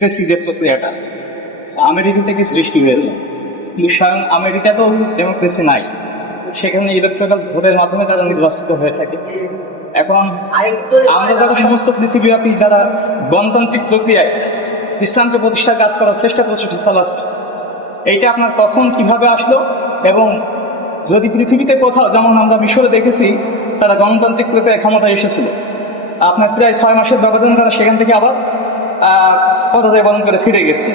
President প্রক্রিয়াটা। America থেকে সৃষ্টি হয়েছে। স্বয়ং আমেরিকাতেও ডেমোক্রেসি নাই। সেখানে ইলেকট্রিক্যাল ভোটের মাধ্যমে তারা নির্বাচিত হয়ে থাকে। এখন আমরা যারা সমস্ত পৃথিবীব্যাপী যারা গণতান্ত্রিক প্রক্রিয়ায় ইসলামকে প্রতিষ্ঠার কাজ করার চেষ্টা প্রচেষ্টা চালাচ্ছে। এইটা আপনার কখন কীভাবে আসলো এবং যদি পৃথিবীতে কোথাও, যেমন আমরা মিশরে দেখেছি, তারা গণতান্ত্রিক প্রক্রিয়ায় ক্ষমতায় এসেছিল। আপনার প্রায় ছয় মাসের ব্যবধান তারা সেখান থেকে আবার পরাজয় বরণ করে ফিরে গেছে।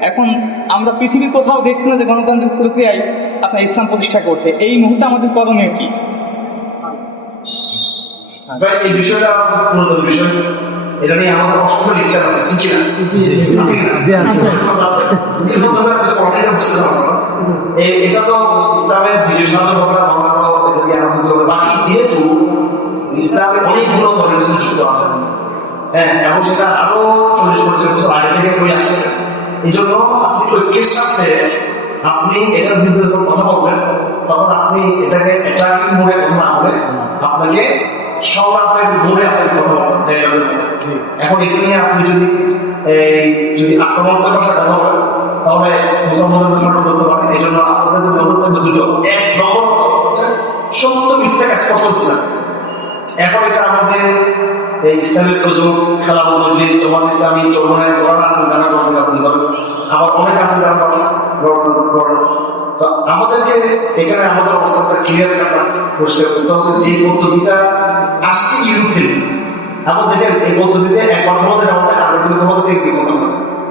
এখন আমরা পৃথিবীর কোথাও দেখছি না যে গণতান্ত্রিক প্রক্রিয়ায় আপনার ইসলাম প্রতিষ্ঠা করতে। এই মুহূর্তে আমাদের করণীয় কি? এই বিষয়টা বিষয়। এটা নিয়ে আমাদের অসংখ্য ইচ্ছা আছে ঠিক না। এই- এটা তো ইসলামের বিশেষণ হ্যাঁ এবং সেটা আরও চল্লিশ পঞ্চাশ বছর আগে থেকে করে আসতেছে এই জন্য আপনি ঐক্যের সাথে আপনি এটার বিরুদ্ধে যখন কথা বলবেন তখন আপনি এটাকে অ্যাট্রাক্টিভ মোড়ে কথা না বলে আপনাকে সংলাপের মোড়ে আপনাকে কথা বলতে হবে এখন এটা নিয়ে আপনি যদি এই যদি আক্রমণাত্মক ভাষায় কথা বলেন তাহলে মুসলমানদের ভাষাটা ধরতে পারেন এই জন্য আপনাদের অনুরোধ দুটো এক নম্বর হচ্ছে সত্য মিথ্যাকে স্পষ্ট বোঝা এখন এটা আমাদের এই ইসলামিক প্রযোগ খেলা মজলিস, তোমার আছে আবার অনেক আছে আমাদেরকে এখানে আমাদের অবস্থানটা ক্লিয়ার যে পদ্ধতিটা আসছে ইউরোপ থেকে, আমাদেরকে এই পদ্ধতিতে একবার ক্ষমতা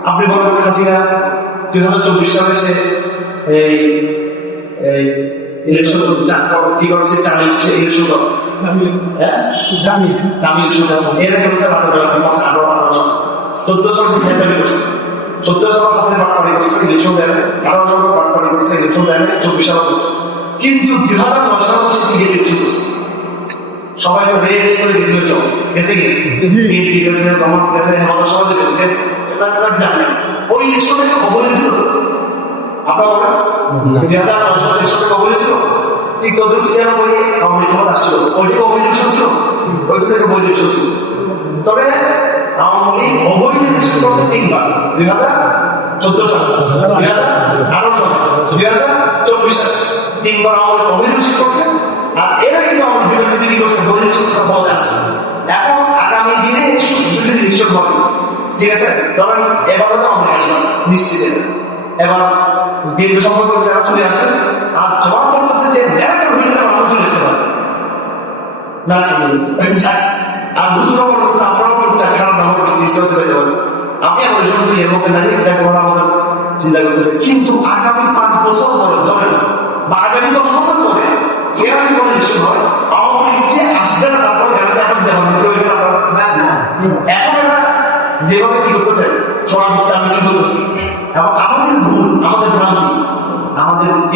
আপনি বলেন হাসিনা দুই হাজার চব্বিশ সালে সে এই ইলেকশন কি করছে টাইম সে ইলেকশন করে। হ্যাঁ? তামিল। শুনে আছে এর আগে বছর বারো বেলা মাস আরও আঠারো সাল চোদ্দ সাল শিক্ষাচারী করছে চোদ্দ সাল কাছে বাটপাড়ি করছে ইলেকশন দেয় না আঠারো সাল বাটপাড়ি করছে ইলেকশন দেয় না চব্বিশ সাল করছে কিন্তু দুই হাজার নয় সাল বসে থেকে ইলেকশন করছে। সবাই তো রে রে করে গেছিল চল গেছে কি? বিএনপি গেছে জমাত গেছে আমাদের সমাজে গেছে। এবার তারা ওই ইলেকশনে খবর ছিল। আপনার বলেন? দুই হাজার নয় সাল ইলেকশনে খবর ছিল? তদ্রুপ সিয়াম করে আওয়ামী লীগ আসছিল ওইটিকে অভিযোগ ছিল ওইটি থেকে বৈধ ছিল তবে আওয়ামী লীগ অবৈধ ইলেকশন করছে তিনবার দুই হাজার চোদ্দ সাল দুই হাজার আঠারো সাল দুই হাজার চব্বিশ সাল তিনবার লীগ অবৈধ ইলেকশন করছে আর এরা কিন্তু আওয়ামী লীগ বিরোধী তিনি করছে বৈধ ইলেকশন ক্ষমতা আসছে এখন আগামী দিনে সুযোগ ইলেকশন হবে ঠিক আছে ধরেন এবারও তো আমাদের আসবে নিশ্চিত। এবার বিএনপি সম্পর্ক চলে আসবে আর জবাব বলতেছে যে ন্যায়টা হয়ে গেলে আমরা আসতে পারি না যাক, আর বুঝতে বলতেছে আপনারাও তো খারাপ নাম্বার নিশ্চয় হতে পারে আমি আমার জন্য মধ্যে নাই এটা করা আমাদের চিন্তা করতেছে কিন্তু আগামী পাঁচ বছর পরে ধরেন বা আগামী দশ বছর পরে এরা কোনো ইস্যু হয় আওয়ামী লীগ যে আসবে না তারপরে এরাতে এখন দেওয়া কেউ এটা না এখন এরা যেভাবে কি করতেছে ছড়া মুক্ত আমি শুরু করতেছি এবং ভ্রান্তি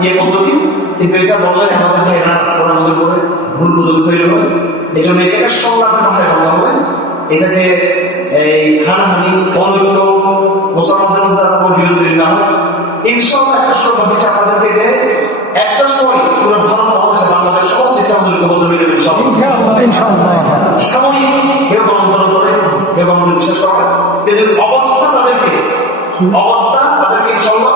ইয়ে পদ্ধতি কিন্তু এটা বললে আমাদের এরা ওরা আমাদের করে ভুল বুঝতে তৈরি হবে এই জন্য এটাকে সংলাপের মাথায় বলতে হবে। এটাকে এই হানাহানি অনৈক্য মুসলমানদের মধ্যে কোনো বিরোধ না হয় ইনশাল্লাহ একটা সময় হচ্ছে আমাদেরকে যে একটা সময় পুরো ভারত বাংলাদেশ বাংলাদেশ সমস্ত ইসলাম বলতে হয়ে যাবে সাময়িক কেউ গণতন্ত্র করে কেউ গণতন্ত্র বিশ্বাস করে কিন্তু অবস্থা তাদেরকে অবস্থা তাদেরকে ইনশাল্লাহ